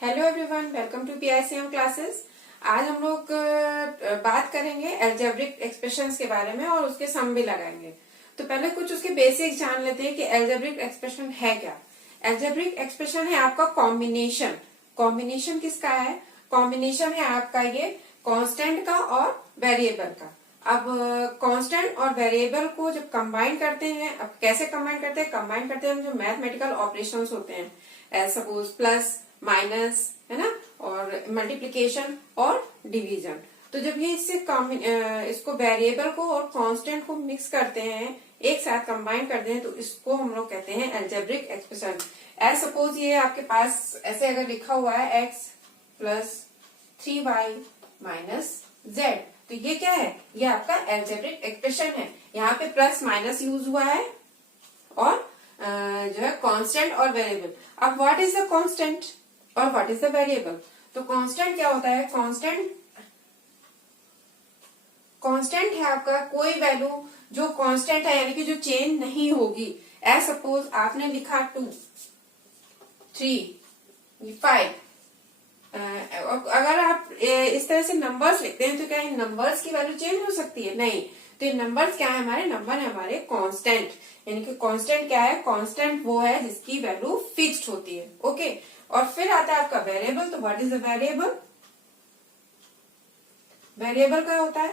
Hello everyone, welcome to PICM classes. आज हम लोग बात करेंगे एल्जेब्रिक एक्सप्रेशंस के बारे में और उसके सम भी लगाएंगे। तो पहले कुछ उसके बेसिक्स जान लेते हैं कि एल्जेब्रिक एक्सप्रेशन है क्या। एल्जेब्रिक एक्सप्रेशन है आपका कॉम्बिनेशन। कॉम्बिनेशन किसका है? कॉम्बिनेशन है आपका ये कांस्टेंट का और वेरिएबल का। अब कांस्टेंट और वेरिएबल को जब कंबाइन करते हैं, अब कैसे कंबाइन करते हैं? कंबाइन करते हैं जो मैथमेटिकल ऑपरेशंस होते हैं, एज सपोज प्लस माइनस, है ना, और मल्टीप्लिकेशन और डिवीजन। तो जब ये इसको वेरिएबल को और कांस्टेंट को मिक्स करते हैं, एक साथ कंबाइन करते हैं, तो इसको हम लोग कहते हैं एल्जेब्रिक एक्सप्रेशन। एज सपोज ये आपके पास ऐसे अगर लिखा हुआ है x plus 3y minus Z, तो ये क्या है? ये आपका एल्जेब्रिक एक्सप्रेशन है। यहाँ पे प्लस माइनस यूज हुआ है और जो है कांस्टेंट और वेरिएबल। अब व्हाट इज द कांस्टेंट और व्हाट इज द वेरिएबल? तो कांस्टेंट क्या होता है? कांस्टेंट है आपका कोई वैल्यू जो कांस्टेंट है, यानी कि जो चेंज नहीं होगी। एज सपोज आपने लिखा 2, 3, 5। अगर आप इस तरह से नंबर्स लिखते हैं तो क्या इन नंबर्स की वैल्यू चेंज हो सकती है? नहीं। तो ये नंबर्स क्या है? हमारे नंबर है हमारे कांस्टेंट। यानी कि कांस्टेंट क्या है? कांस्टेंट वो है जिसकी वैल्यू फिक्स्ड होती है। ओके। और फिर आता है आपका वेरिएबल। तो what is the variable? Variable क्या होता है?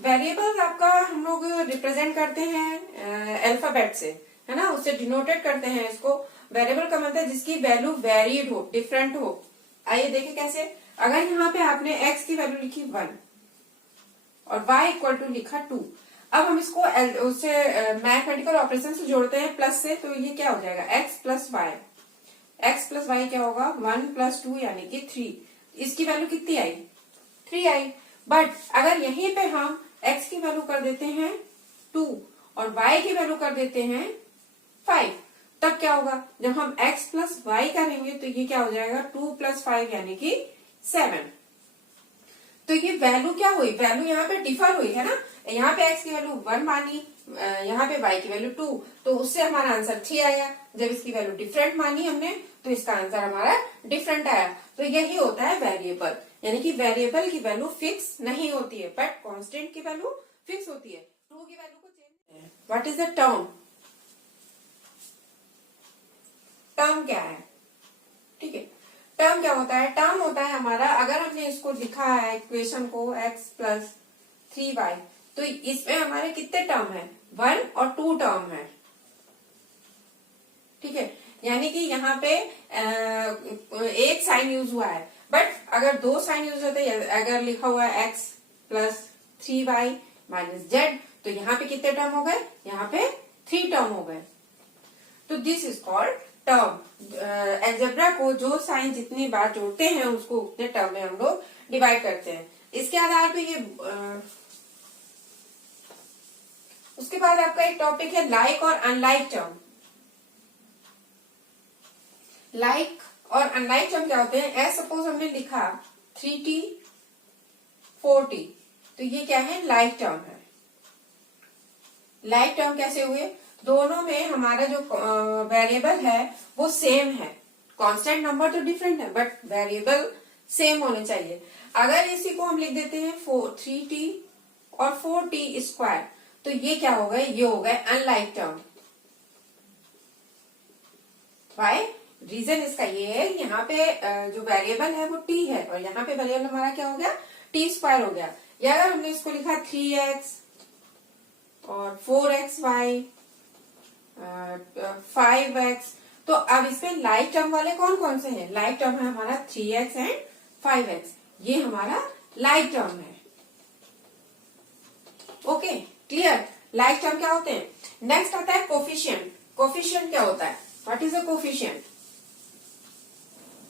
वेरिएबल आपका हम लोग रिप्रेजेंट करते हैं अल्फाबेट से, है ना, उससे डिनोटेड करते हैं इसको। वेरिएबल का मतलब है जिसकी वैल्यू वेरिड हो, डिफरेंट हो। आइए देखें कैसे। अगर यहाँ पे आपने x की वैल्यू लिखी 1 और y इक्वल टू लिखा 2, अब हम इसको उससे मैथमेटिकल ऑपरेशन से जोड़ते हैं प्लस से, तो ये क्या हो जाएगा? x plus y. x plus y क्या होगा? 1 प्लस 2 यानी कि 3। इसकी वैल्यू कितनी आई? 3 आई। बट अगर यहीं पे हम x की वैल्यू कर देते हैं 2 और y की वैल्यू कर देते हैं 5, तब क्या होगा? जब हम x प्लस वाई करेंगे तो ये क्या हो जाएगा? 2 प्लस 5 यानी कि 7। तो ये वैल्यू क्या हुई? वैल्यू यहाँ पे डिफर हुई, है ना। यहाँ पे x की वैल्यू 1 मानी, यहाँ पे y की वैल्यू 2, तो उससे हमारा आंसर 3 आया। जब इसकी वैल्यू डिफरेंट मानी हमने तो इसका आंसर हमारा डिफरेंट आया। तो यही होता है वेरिएबल, यानी कि वेरिएबल की वैल्यू फिक्स नहीं होती है, बट कांस्टेंट की वैल्यू फिक्स होती है। 2 की वैल्यू को change. What is the term? Term क्या है? ठीक है, टर्म क्या होता है? टर्म होता है हमारा, अगर हमने इसको लिखा है इक्वेशन को x प्लस 3y, तो इसमें हमारे कितने टर्म है? 1 और 2 टर्म है। ठीक है, यानी कि यहाँ पे एक साइन यूज हुआ है, बट अगर 2 साइन यूज होते, अगर लिखा हुआ है x plus 3y minus Z, तो यहाँ पे कितने टर्म हो गए? यहाँ पे 3 टर्म हो गए। तो this is called term. Algebra को जो साइन जितनी बार जोड़ते हैं उसको उतने टर्म में हम लोग डिवाइड करते हैं। इसके आधार पे ये उसके बाद आपका एक टॉपिक है लाइक और अनलाइक टर्म। लाइक और अनलाइक टर्म क्या होते हैं? एज सपोज हमने लिखा 3t 4t, तो ये क्या है? लाइक टर्म है। लाइक टर्म कैसे हुए? दोनों में हमारा जो वेरिएबल है वो सेम है। कांस्टेंट नंबर तो डिफरेंट है, बट वेरिएबल सेम होने चाहिए। अगर इसी को हम लिख देते हैं 3t और 4t स्क्वायर, तो ये क्या हो गए? ये हो गए अनलाइक टर्म। वाई? रीजन इसका ये है, यहाँ पे जो वेरिएबल है वो t है और यहाँ पे वेरिएबल हमारा क्या हो गया? t स्क्वायर हो गया। या अगर हमने इसको लिखा 3x और 4xy 5x, तो अब इसमें लाइक टर्म वाले कौन कौन से हैं? लाइक टर्म है हमारा 3x एंड 5x, ये हमारा लाइक टर्म है। Okay, clear? लाइक टर्म क्या होते हैं? नेक्स्ट आता है कोफिशिएंट। कोफिशिएंट क्या होता है? What is a coefficient?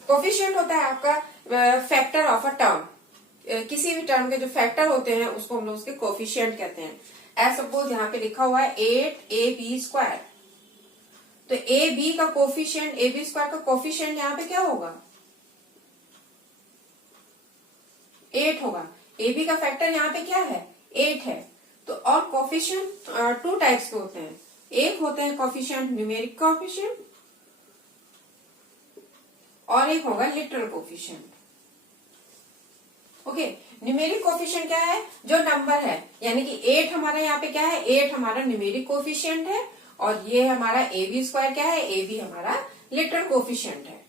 Coefficient होता है आपका फैक्टर ऑफ अ टर्म। किसी भी टर्म के जो फैक्टर होते हैं उसको हम लोग उसके कोफिशिएंट कहते हैं। एज सपोज यहाँ पे लिखा हुआ है 8ab स्क्वायर, तो ab का कोफिशिएंट, ab स्क्वायर का कोफिशिएंट यहाँ पे क्या होगा? 8 होगा। ab का फैक्टर यहाँ पे क्या है? 8 है। तो और कोफिशिएंट 2 टाइप्स के होते हैं। एक होते हैं कोफिशिएंट न्यूमेरिक कोफिशिएंट और एक होगा literal coefficient. Okay, numeric coefficient क्या है? जो नंबर है, यानी कि 8 हमारा यहाँ पे क्या है, 8 हमारा न्यूमेरिक कोफिशिएंट है, और ये हमारा AB स्क्वायर क्या है, AB हमारा लिटरल कोफिशिएंट है।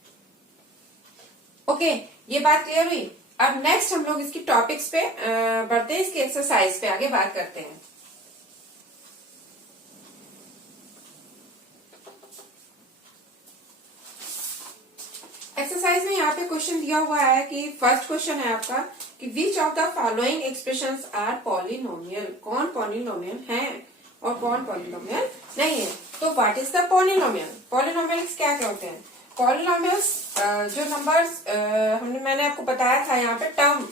ओके, ये बात क्लियर हुई। अब नेक्स्ट हम लोग इसकी टॉपिक्स पे बढ़ते हैं, इसकी एक्सरसाइज पे आगे बात करते हैं। एक्सरसाइज में यहाँ पे क्वेश्चन दिया हुआ है कि फर्स्ट क्वेश्चन है आपका कि which of the following expressions are polynomial. कौन पॉलिनोमियल है और कौन पॉलिनोमियल नहीं है। तो what is the polynomial? Polynomials क्या क्या होते हैं? पॉलिनोमियल्स जो नंबर्स मैंने आपको बताया था यहाँ पे टर्म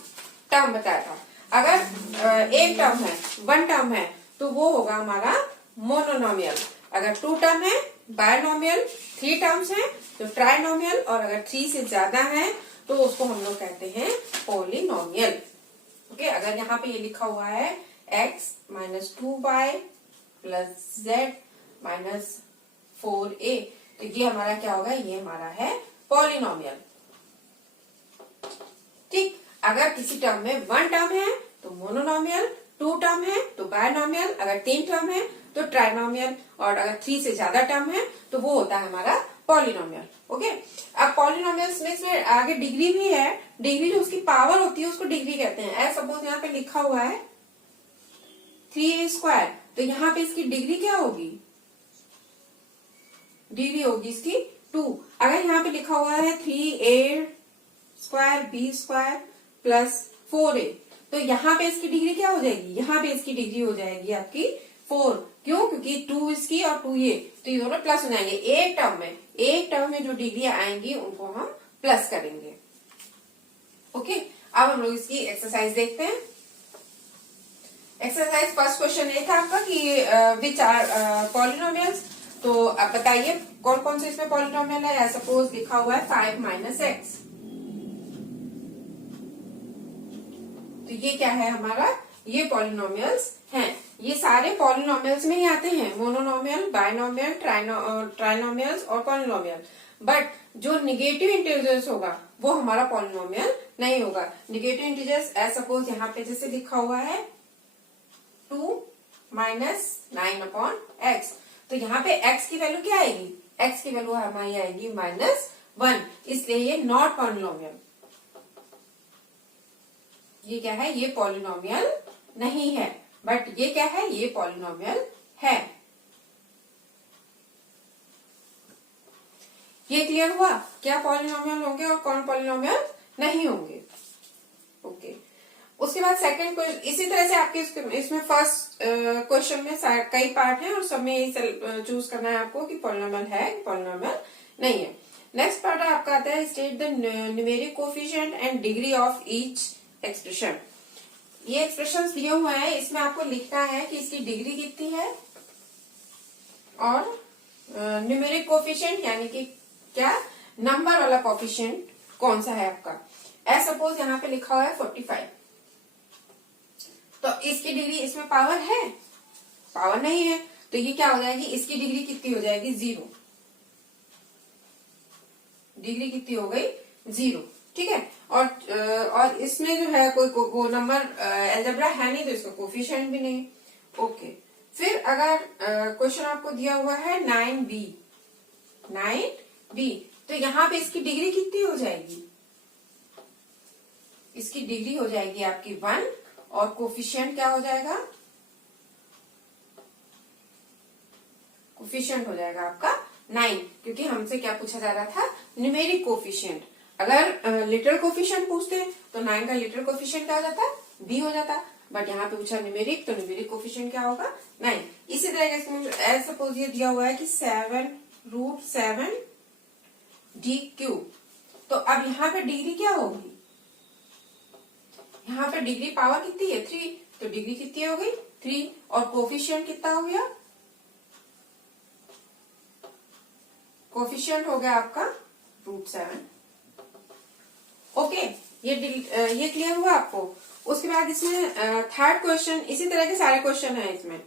बताया था। अगर एक टर्म है, वन टर्म है, तो वो होगा हमारा मोनोनोमियल। अगर टू टर्म है बायनोमियल, थ्री टर्म्स हैं तो ट्राइनोमियल, और अगर 3 से ज्यादा है तो उसको हम लोग कहते हैं पॉलिनोमियल। ओके, अगर यहाँ पे ये लिखा हुआ है x minus 2y plus z minus 4a, तो ये हमारा क्या होगा, ये हमारा है पॉलिनोमियल। ठीक, अगर किसी टर्म में वन टर्म है तो मोनोनोमियल, टू टर्म है तो बायनोमियल, अगर 3 टर्म है तो ट्राइनोमियल, और अगर 3 से ज्यादा टर्म है तो वो होता है हमारा पॉलिनोमियल। ओके, अब पॉलिनोमियल्स में इसमें आगे डिग्री भी है। डिग्री जो उसकी पावर होती है उसको डिग्री कहते हैं। एज सपोज यहाँ पे लिखा हुआ है 3a स्क्वायर, तो यहाँ पे इसकी डिग्री क्या होगी, डिग्री होगी इसकी 2। अगर यहाँ पे लिखा हुआ है 3a square b square plus 4a, तो यहाँ पे इसकी डिग्री क्या हो जाएगी, यहाँ पे इसकी डिग्री हो जाएगी आपकी 4। क्यों? क्योंकि 2 इसकी और 2 ये, तो ये दोनों प्लस हो जाएंगे। एक टर्म में जो डिग्री आएंगी उनको हम प्लस करेंगे। ओके, अब हम लोग इसकी एक्सरसाइज देखते हैं। एक्सरसाइज फर्स्ट क्वेश्चन ये था आपका कि विच आर पॉलिनोमियल्स। तो अब बताइए कौन कौन से इसमें पॉलिनोमियल है। सपोज लिखा हुआ है 5 माइनस एक्स, तो ये क्या है हमारा, ये पॉलिनोमियल्स हैं। ये सारे पॉलिनोमियल्स में ही आते हैं, मोनोनोमियल, बायनोमियल, ट्राइनोमियल्स और पॉलिनोमियल। बट जो निगेटिव इंटीजर्स होगा वो हमारा पॉलिनोमियल नहीं होगा। निगेटिव इंटीजर्स एज सपोज यहाँ पे जैसे लिखा हुआ है 2 माइनस 9 अपॉन एक्स, तो यहाँ पे x की वैल्यू क्या आएगी, x की वैल्यू हमारी आएगी -1, इसलिए ये नॉट पॉलिनोमियल। ये क्या है, ये पॉलिनोमियल नहीं है। बट ये क्या है, ये पॉलिनोमियल है। ये क्लियर हुआ क्या पॉलिनोमियल होंगे और कौन पॉलिनोमियल नहीं होंगे। ओके, उसके बाद सेकंड क्वेश्चन, इसी तरह से आपके इसमें फर्स्ट क्वेश्चन में कई पार्ट हैं और सब में यही चूज करना है आपको कि पॉलिनोमियल है पॉलिनोमियल नहीं है। नेक्स्ट पार्ट आपका आता है state the numeric coefficient and degree of each expression. ये एक्सप्रेशन दिए हुए हैं, इसमें आपको लिखना है कि इसकी डिग्री कितनी है और न्यूमेरिक कोफिशिएंट यानी कि क्या नंबर वाला कोफिशिएंट कौन सा है आपका। एज सपोज यहाँ पे लिखा हुआ है 45, तो इसकी डिग्री, इसमें पावर है, पावर नहीं है, तो ये क्या हो जाएगी, इसकी डिग्री कितनी हो जाएगी 0। डिग्री कितनी हो गई 0, ठीक है। और इसमें जो है कोई नंबर अलजेब्रा है नहीं, तो इसका कोफिशिएंट भी नहीं। ओके, फिर अगर क्वेश्चन आपको दिया हुआ है 9b, तो यहाँ पे इसकी डिग्री कितनी हो जाएगी, इसकी डिग्री हो जाएगी आपकी 1 और कोफिशिएंट क्या हो जाएगा, कोफिशिएंट हो जाएगा आपका 9, क्योंकि हमसे क्या पूछा जा रहा था, न्यूमेरिक कोफिशिएंट। अगर लिटरल कोफिशिएंट पूछते तो 9 का लिटरल कोफिशिएंट क्या हो जाता, b हो जाता। बट यहाँ पे पूछा न्यूमेरिक, तो न्यूमेरिक कोफिशिएंट क्या होगा 9। इसी तरह से एज सपोज ये दिया हुआ है कि 7√7 d³, तो अब यहाँ पे डिग्री क्या होगी, यहाँ पे डिग्री पावर कितनी है 3, तो डिग्री कितनी हो गई 3, और कोफिशिएंट कितना हो गया, कोफिशिएंट हो गया आपका √7। ओके, ये क्लियर हुआ आपको। उसके बाद इसमें थर्ड क्वेश्चन, इसी तरह के सारे क्वेश्चन है इसमें।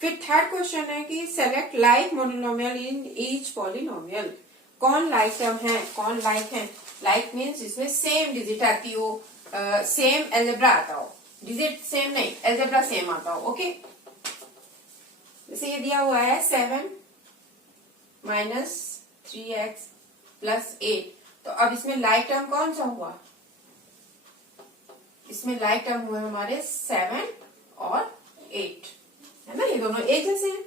फिर थर्ड क्वेश्चन है कि select like monomial in each polynomial. कौन लाइक टर्म है, कौन लाइक है? लाइक मीन्स जिसमें सेम डिजिट आती हो, सेम एल्जेब्रा आता हो, डिजिट सेम नहीं, एल्जेब्रा सेम आता हो। ओके, जैसे ये दिया हुआ है 7 माइनस 3x प्लस 8, तो अब इसमें लाइक टर्म कौन सा हुआ? इसमें लाइक टर्म हुए हमारे 7 और 8, है ना, ये दोनों एक जैसे हैं।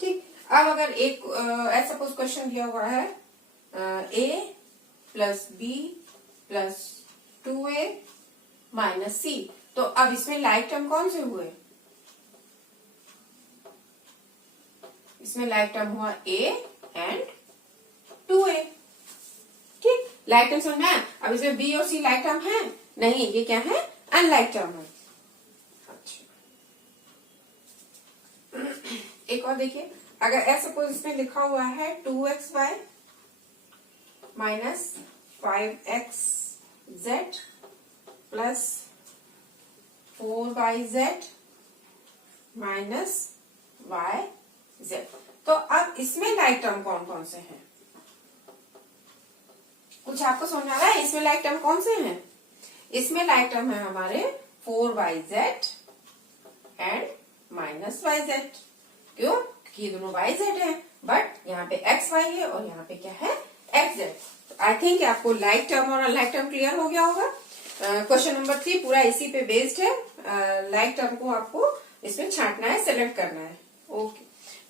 ठीक, अब अगर एक ऐसा सपोज क्वेश्चन दिया हुआ है a plus B plus 2a minus c, तो अब इसमें लाइक टर्म कौन से हुए? इसमें लाइक टर्म हुआ a एंड 2a। ठीक, लाइक टर्म समझ में आया? अब इसमें b और c लाइक टर्म है नहीं, ये क्या है? अनलाइक टर्म है। अच्छा, एक और देखिए, अगर ऐसा सपोज इसमें लिखा हुआ है 2xy minus 5xz plus 4yz minus yz, तो अब इसमें लाइक टर्म कौन कौन से हैं? कुछ आपको समझ आ रहा है? इसमें लाइक टर्म कौन से हैं? इसमें लाइक टर्म है हमारे 4yz एंड माइनस yz। क्यों? क्योंकि ये दोनों yz है, बट यहाँ पे xy है और यहाँ पे क्या है? xz। आई थिंक आपको लाइक टर्म और अनलाइक टर्म क्लियर हो गया होगा। क्वेश्चन नंबर 3 पूरा इसी पे बेस्ड है। लाइक टर्म को आपको इसमें छांटना है, सेलेक्ट करना है। ओके,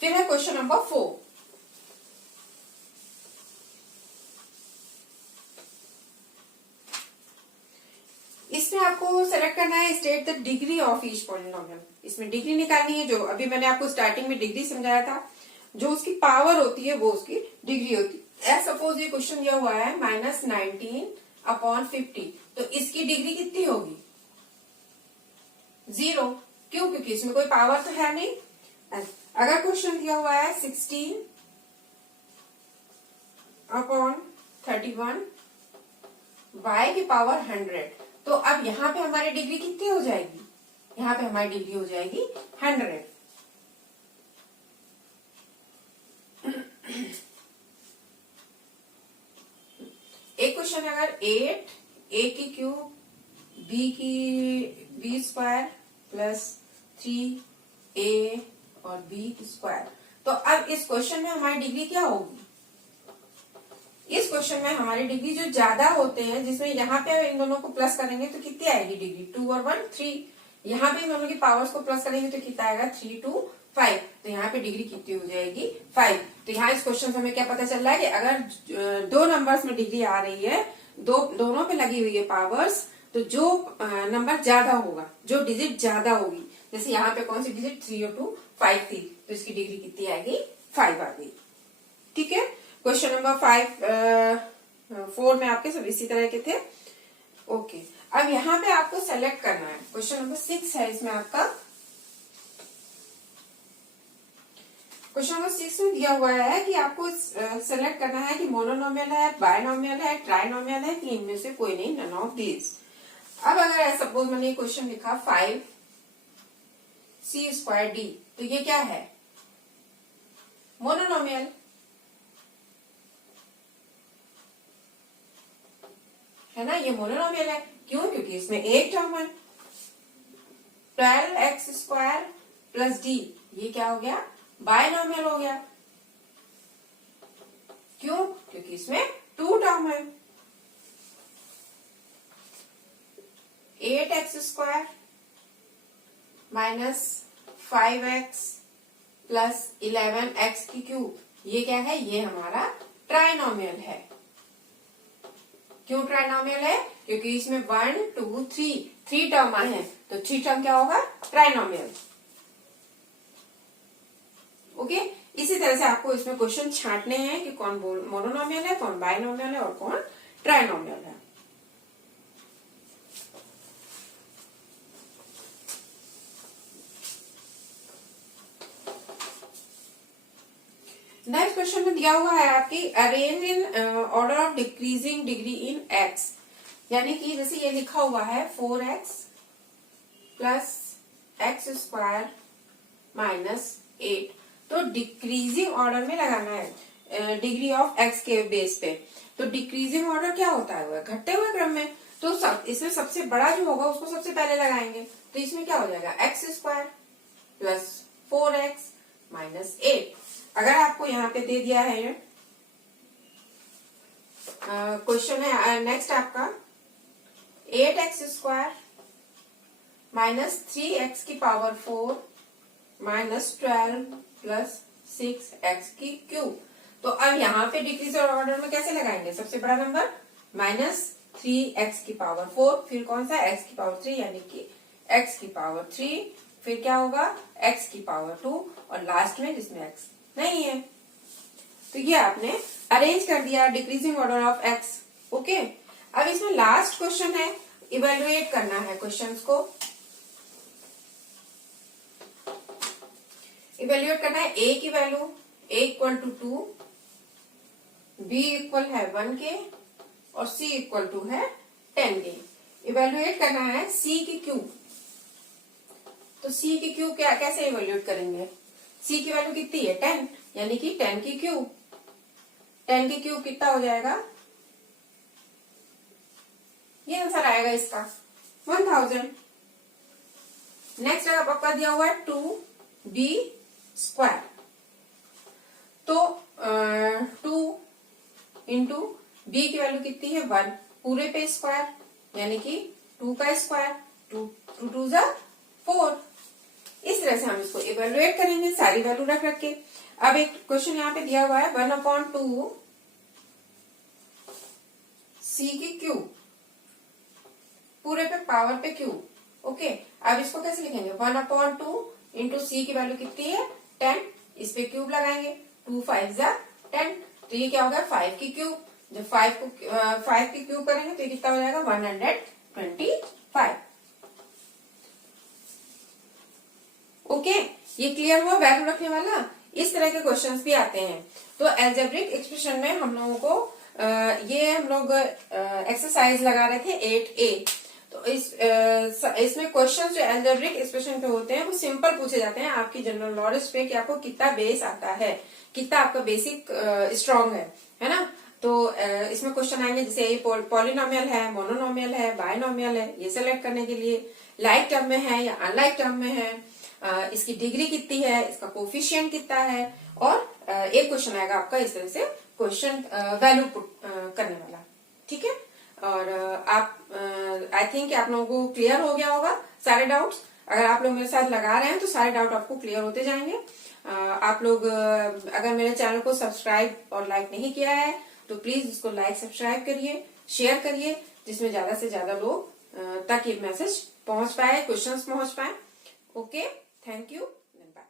फिर है क्वेश्चन नंबर 4। इसमें आपको सेलेक्ट करना है state the degree of each polynomial. इसमें डिग्री निकालनी है, जो अभी मैंने आपको स्टार्टिंग में डिग्री समझाया था, जो उसकी पावर होती है वो उसकी डिग्री होती है। सपोज ये क्वेश्चन दिया हुआ है -19/50, तो इसकी डिग्री कितनी होगी? 0। क्यों? क्योंकि इसमें कोई पावर तो है नहीं। अगर क्वेश्चन दिया हुआ है 16/31 y की पावर 100, तो अब यहाँ पे हमारी डिग्री कितनी हो जाएगी? यहाँ पे हमारी डिग्री हो जाएगी 100। एक क्वेश्चन अगर 8 a की cube b square plus 3a और b स्क्वायर, तो अब इस क्वेश्चन में हमारी डिग्री क्या होगी? इस क्वेश्चन में हमारी डिग्री जो ज्यादा होते हैं, जिसमें यहाँ पे इन दोनों को प्लस करेंगे तो कितनी आएगी डिग्री? 2 और 1 3। यहाँ पे इन दोनों की पावर्स को प्लस करेंगे तो कितना आएगा? 3 2 5। तो यहाँ पे डिग्री कितनी हो जाएगी? 5। तो यहाँ इस क्वेश्चन से हमें क्या पता चल रहा है कि अगर दो नंबर्स में डिग्री आ रही है, दोनों पे लगी हुई है पावर्स, तो जो नंबर ज्यादा होगा, जो डिजिट ज्यादा होगी, जैसे यहाँ पे कौन सी डिजिट 3 और 2 5 थी, तो इसकी डिग्री कितनी आएगी? 5 आ गई। ठीक है, क्वेश्चन नंबर 4 में आपके सब इसी तरह के थे। ओके, अब यहाँ पे आपको सेलेक्ट करना है। क्वेश्चन नंबर 6 है इसमें आपका। क्वेश्चन नंबर 6 में दिया हुआ है कि आपको सेलेक्ट करना है कि मोनोनोमियल है, बायनोमियल है, ट्राइनोमियल है, कि इनमें से कोई नहीं, नन ऑफ दीज। अब अगर सपोज मैंने क्वेश्चन लिखा 5c² d, तो ये क्या है? मोनोनोमियल है ना, ये मोनोनोमियल है। क्यों? क्योंकि इसमें एक टर्म है। 12x² प्लस d, ये क्या हो गया? बायनोमियल हो गया। क्यों? क्योंकि इसमें 2 टर्म है। 8x² minus 5x plus 11x की क्यूब, ये क्या है? ये हमारा ट्राइनोमियल है। क्यों ट्राइनोमियल है? क्योंकि इसमें 1 2 3 टर्म आए हैं, तो 3 टर्म क्या होगा? ट्राइनोमियल। ओके, इसी तरह से आपको इसमें क्वेश्चन छांटने हैं कि कौन मोनोनोमियल है, कौन बायनोमियल है और कौन ट्राइनोमियल है। नेक्स्ट क्वेश्चन में दिया हुआ है आपकी arrange in order of decreasing degree in x, यानी कि जैसे ये लिखा हुआ है 4x प्लस x² माइनस 8, तो डिक्रीजिंग ऑर्डर में लगाना है। डिग्री ऑफ एक्स के बेस पे। तो डिक्रीजिंग ऑर्डर क्या होता है, वह घटते हुए क्रम में। तो इसमें सबसे बड़ा जो होगा उसको सबसे पहले लगाएंगे। तो इसमें क्या हो जाएगा, x square plus 4x minus 8। अगर आपको यहाँ पे दे दिया है क्वेश्चन है नेक्स्ट आपका 8x स्क्वायर माइनस 3x की पावर 4 माइनस 12 प्लस 6x की क्यूब। तो अब यहाँ पे डिक्रीज ऑर्डर में कैसे लगाएंगे, सबसे बड़ा नंबर माइनस 3x की पावर 4, फिर कौन सा x की पावर 3 यानी कि x की पावर 3, फिर क्या होगा x की पावर 2 और लास्ट में जिसमें x नहीं है। तो ये आपने अरेंज कर दिया decreasing order of x। Okay, अब इसमें लास्ट क्वेश्चन है, इवेल्युएट करना है क्वेश्चंस को। इवेल्युएट करना है a की value a equal to 2, b equal है 1 के और c इक्वल टू है 10 के। इवेल्युएट करना है c की क्यूब। तो c की क्यूब क्या कैसे इवेल्युएट करेंगे, c की वैल्यू कितनी है 10, यानी कि 10 की क्यूब। 10 की क्यूब कितना हो जाएगा, ये आंसर आएगा इसका 1000। नेक्स्ट आपका दिया हुआ है 2b स्क्वायर। तो 2 इंटू बी की वैल्यू कितनी है 1, पूरे पे स्क्वायर यानी कि 2 का स्क्वायर, 2 2 जा 4। इस तरह से हम इसको इवेल्युएट करेंगे सारी वैल्यू रख रख के। अब एक क्वेश्चन यहाँ पे दिया हुआ है 1/2 c की क्यूब, पूरे पे पावर पे क्यूब। ओके, अब इसको कैसे लिखेंगे 1/2 इंटू सी की वैल्यू कितनी है 10, इस पे क्यूब लगाएंगे, 2 5 जा 10। तो ये क्या होगा 5 की क्यूब। जब 5 की क्यूब करेंगे तो ये कितना हो जाएगा 125। ओके, ये क्लियर हुआ वैल्यू रखने वाला। इस तरह के क्वेश्चंस भी आते हैं। तो एल्जेब्रिक एक्सप्रेशन में हम लोगों को ये हम लोग एक्सरसाइज लगा रहे थे 8A। तो इसमें क्वेश्चन जो एल्जेब्रिक एक्सप्रेशन पे होते हैं वो सिंपल पूछे जाते हैं आपकी जनरल नॉलेज पे कि आपको कितना बेस आता है, कितना आपका बेसिक स्ट्रांग है ना। तो इसमें क्वेश्चन आएंगे जैसे ये पॉलिनोमियल है, मोनोनोमियल है, बायनोमियल है, ये सेलेक्ट करने के लिए लाइक टर्म में है या अनलाइक टर्म में है, इसकी डिग्री कितनी है, इसका कोफिशिएंट कितना है, और एक क्वेश्चन आएगा आपका इस तरह से क्वेश्चन वैल्यू पुट करने वाला। ठीक है, और आप आई थिंक आप लोगों को क्लियर हो गया होगा सारे डाउट्स। अगर आप लोग मेरे साथ लगा रहे हैं तो सारे डाउट आपको क्लियर होते जाएंगे। आप लोग अगर मेरे चैनल को सब्सक्राइब और लाइक नहीं किया है तो प्लीज इसको लाइक सब्सक्राइब करिए, शेयर करिए, जिसमें ज्यादा से ज्यादा लोग तक ये मैसेज पहुंच पाए, क्वेश्चंस पहुंच पाए। Okay, thank you, bye.